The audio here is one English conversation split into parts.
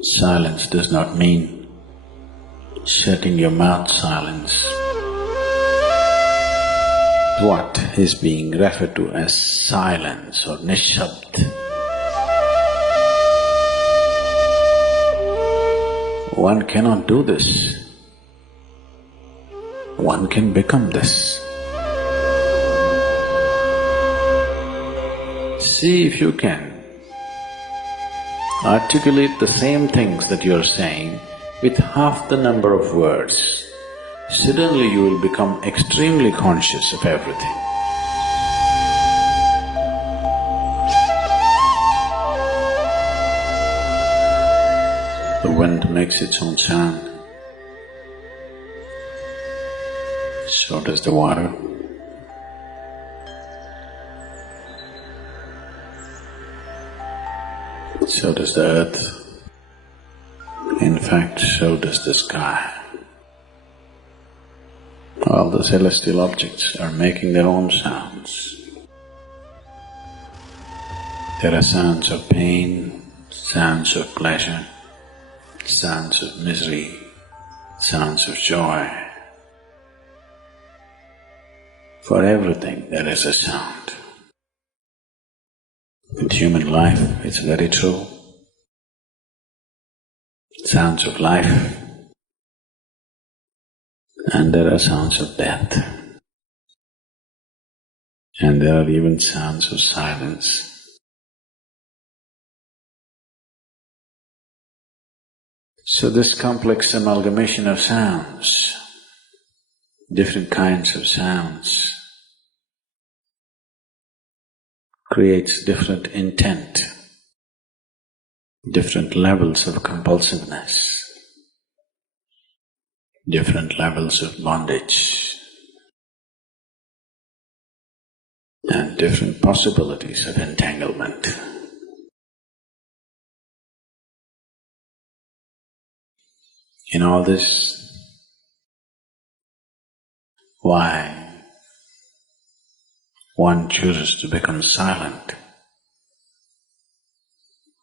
Silence does not mean shutting your mouth silence. What is being referred to as silence or nishabd? One cannot do this. One can become this. See if you can articulate the same things that you are saying with half the number of words. Suddenly you will become extremely conscious of everything. The wind makes its own sound. So does the water. So does the earth. In fact, so does the sky. All the celestial objects are making their own sounds. There are sounds of pain, sounds of pleasure, sounds of misery, sounds of joy. For everything there is a sound. In human life, it's very true. Sounds of life, and there are sounds of death, and there are even sounds of silence. So this complex amalgamation of sounds, different kinds of sounds, creates different intent, different levels of compulsiveness, different levels of bondage, and different possibilities of entanglement. In all this, why one chooses to become silent?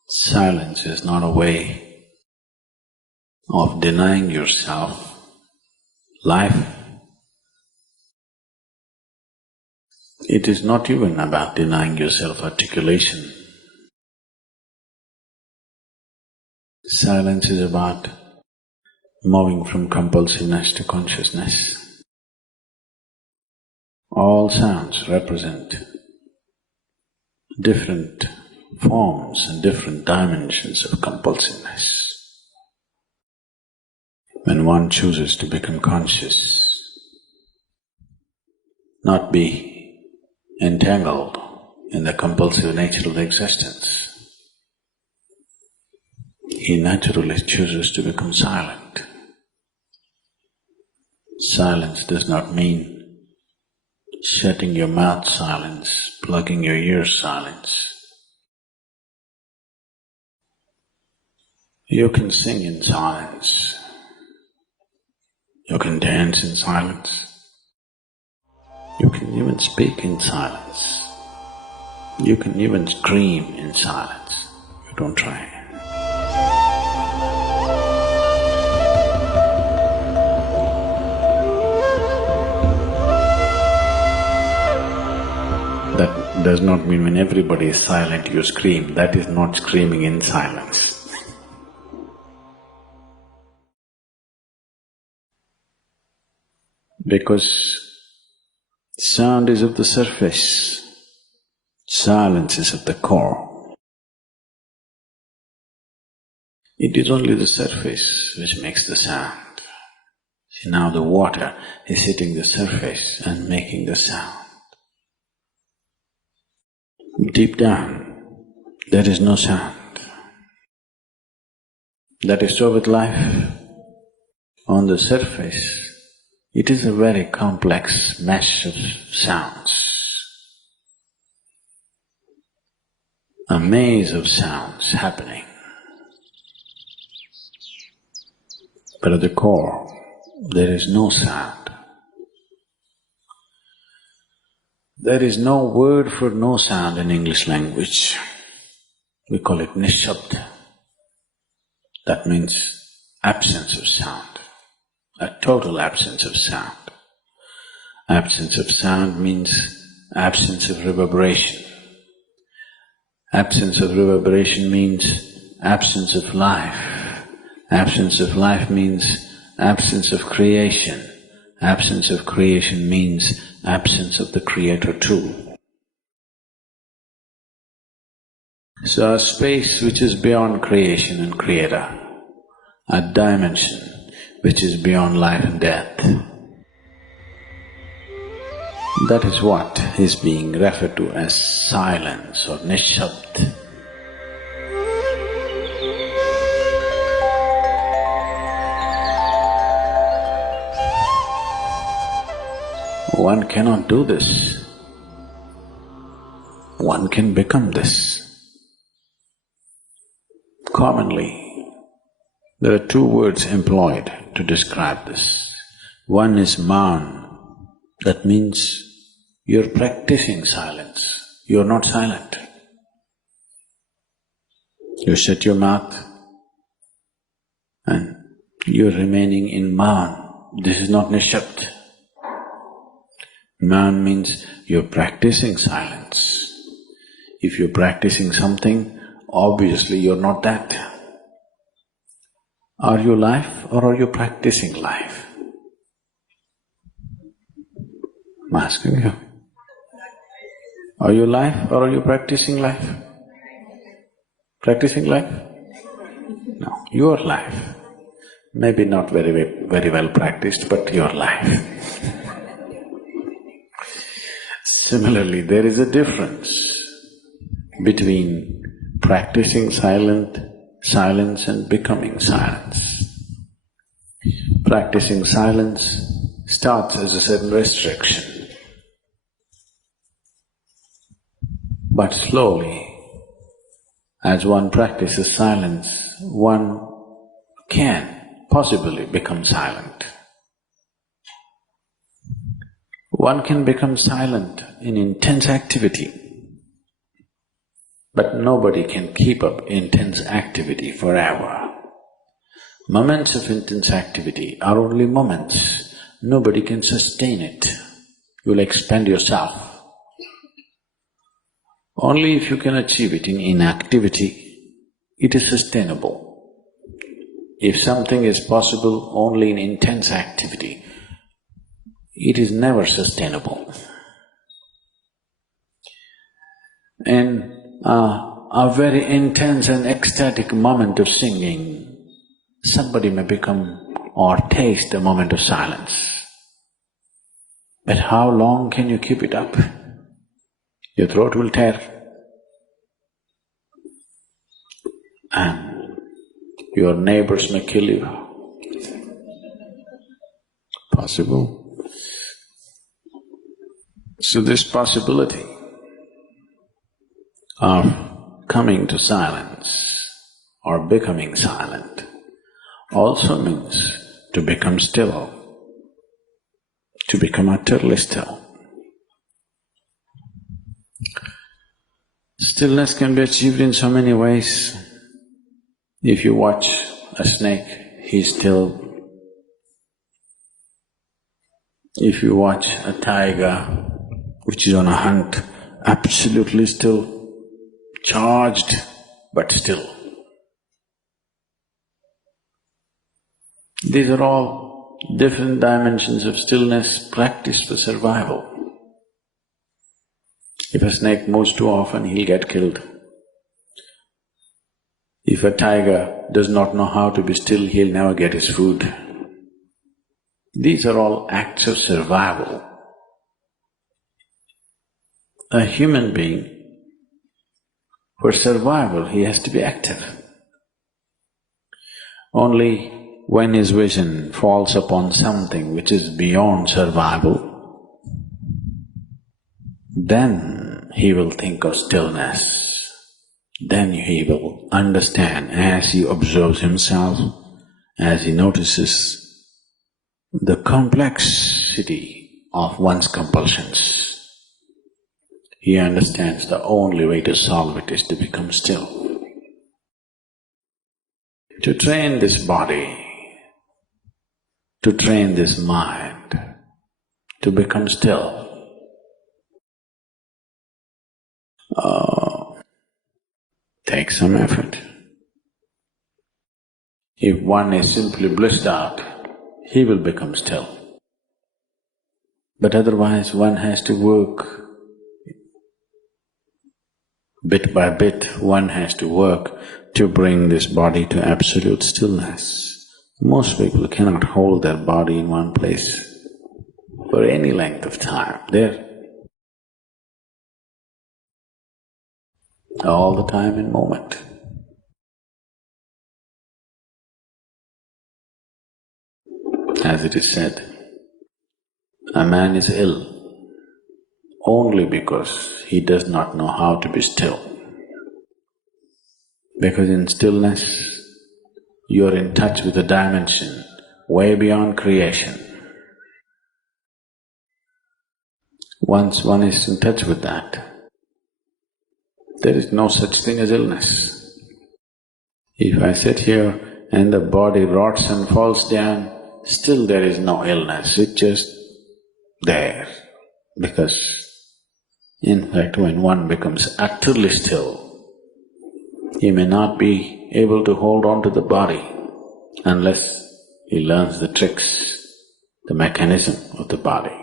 Silence is not a way of denying yourself life. It is not even about denying yourself articulation. Silence is about moving from compulsiveness to consciousness. All sounds represent different forms and different dimensions of compulsiveness. When one chooses to become conscious, not be entangled in the compulsive nature of existence, he naturally chooses to become silent. Silence does not mean shutting your mouth silence, plugging your ears silence. You can sing in silence. You can dance in silence. You can even speak in silence. You can even scream in silence. You don't try. That does not mean when everybody is silent you scream. That is not screaming in silence. Because sound is of the surface, silence is of the core. It is only the surface which makes the sound. See, now the water is hitting the surface and making the sound. Deep down, there is no sound. That is so with life. On the surface, it is a very complex mesh of sounds, a maze of sounds happening. But at the core, there is no sound. There is no word for no sound in English language. We call it nishabd. That means absence of sound, a total absence of sound. Absence of sound means absence of reverberation. Absence of reverberation means absence of life. Absence of life means absence of creation. Absence of creation means absence of the Creator too. So a space which is beyond creation and Creator, a dimension which is beyond life and death, that is what is being referred to as silence or nishabd. One cannot do this. One can become this. Commonly, there are two words employed to describe this. One is maun, that means you're practicing silence, you're not silent. You shut your mouth and you're remaining in maun. This is not nishabd. Maun means you're practicing silence. If you're practicing something, obviously you're not that. Are you life or are you practicing life? I'm asking you. Are you life or are you practicing life? Practicing life? No, your life. Maybe not very well practiced, but your life. Similarly, there is a difference between practicing silence and becoming silence. Practicing silence starts as a certain restriction, but slowly, as one practices silence, one can possibly become silent. One can become silent in intense activity, but nobody can keep up intense activity forever. Moments of intense activity are only moments, nobody can sustain it. You'll expend yourself. Only if you can achieve it in inactivity, it is sustainable. If something is possible only in intense activity, it is never sustainable. In a very intense and ecstatic moment of singing, somebody may become or taste a moment of silence. But how long can you keep it up? Your throat will tear. And your neighbors may kill you. Possible. So this possibility of coming to silence or becoming silent also means to become still, to become utterly still. Stillness can be achieved in so many ways. If you watch a snake, he's still. If you watch a tiger which is on a hunt, absolutely still, charged but still. These are all different dimensions of stillness practiced for survival. If a snake moves too often, he'll get killed. If a tiger does not know how to be still, he'll never get his food. These are all acts of survival. A human being, for survival, he has to be active. Only when his vision falls upon something which is beyond survival, then he will think of stillness. Then he will understand as he observes himself, as he notices the complexity of one's compulsions. He understands the only way to solve it is to become still. to train this body, to train this mind, to become still. Takes some effort. If one is simply blissed out, he will become still. But otherwise one has to work bit by bit, one has to work to bring this body to absolute stillness. Most people cannot hold their body in one place for any length of time. They're all the time in moment. As it is said, a man is ill only because he does not know how to be still. Because in stillness, you are in touch with a dimension way beyond creation. Once one is in touch with that, there is no such thing as illness. If I sit here and the body rots and falls down, still there is no illness, it's just there. Because in fact, when one becomes utterly still, he may not be able to hold on to the body unless he learns the tricks, the mechanism of the body.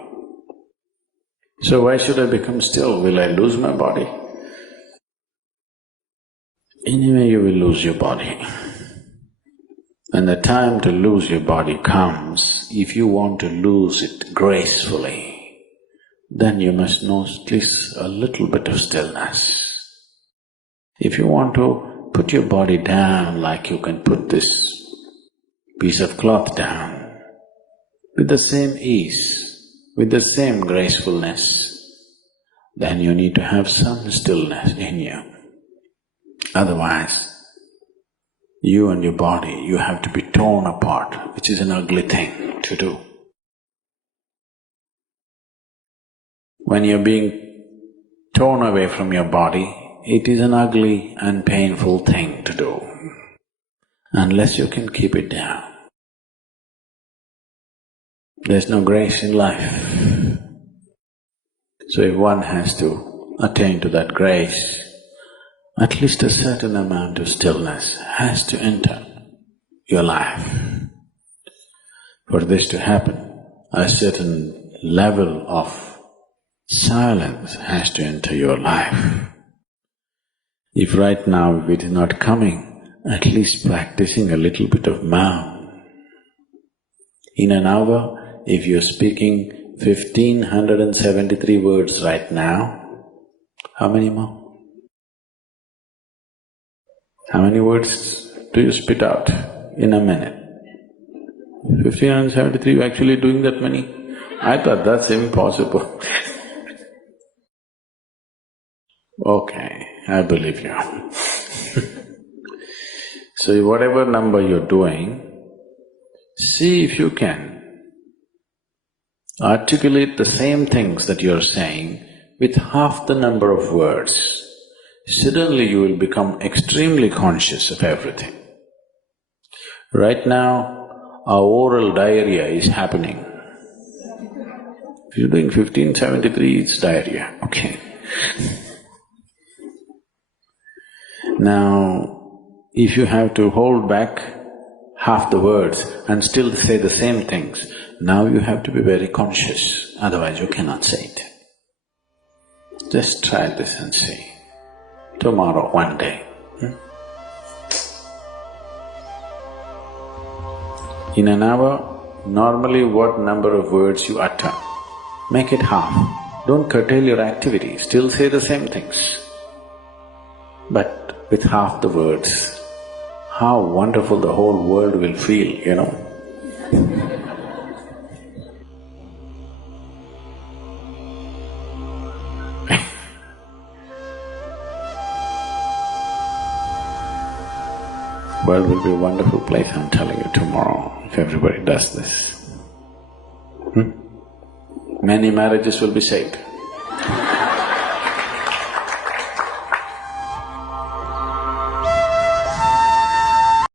So why should I become still? Will I lose my body? Anyway, you will lose your body. When the time to lose your body comes, if you want to lose it gracefully, then you must know at least a little bit of stillness. If you want to put your body down like you can put this piece of cloth down, with the same ease, with the same gracefulness, then you need to have some stillness in you. Otherwise, you and your body, you have to be torn apart, which is an ugly thing to do. When you're being torn away from your body, it is an ugly and painful thing to do, unless you can keep it down. There's no grace in life. So if one has to attain to that grace, at least a certain amount of stillness has to enter your life. For this to happen, a certain level of silence has to enter your life. If right now it is not coming, at least practicing a little bit of Maum. In an hour, if you're speaking 1573 words right now, how many more? How many words do you spit out in a minute? 1573, you're actually doing that many? I thought that's impossible. Okay, I believe you. So whatever number you're doing, see if you can articulate the same things that you're saying with half the number of words. Suddenly you will become extremely conscious of everything. Right now, our oral diarrhea is happening. If you're doing 1573, it's diarrhea, okay. Now, if you have to hold back half the words and still say the same things, now you have to be very conscious, otherwise you cannot say it. Just try this and see. Tomorrow, one day. In an hour, normally what number of words you utter, make it half. Don't curtail your activity, still say the same things. But with half the words, how wonderful the whole world will feel, you know. World will be a wonderful place, I'm telling you, tomorrow, if everybody does this. Many marriages will be saved.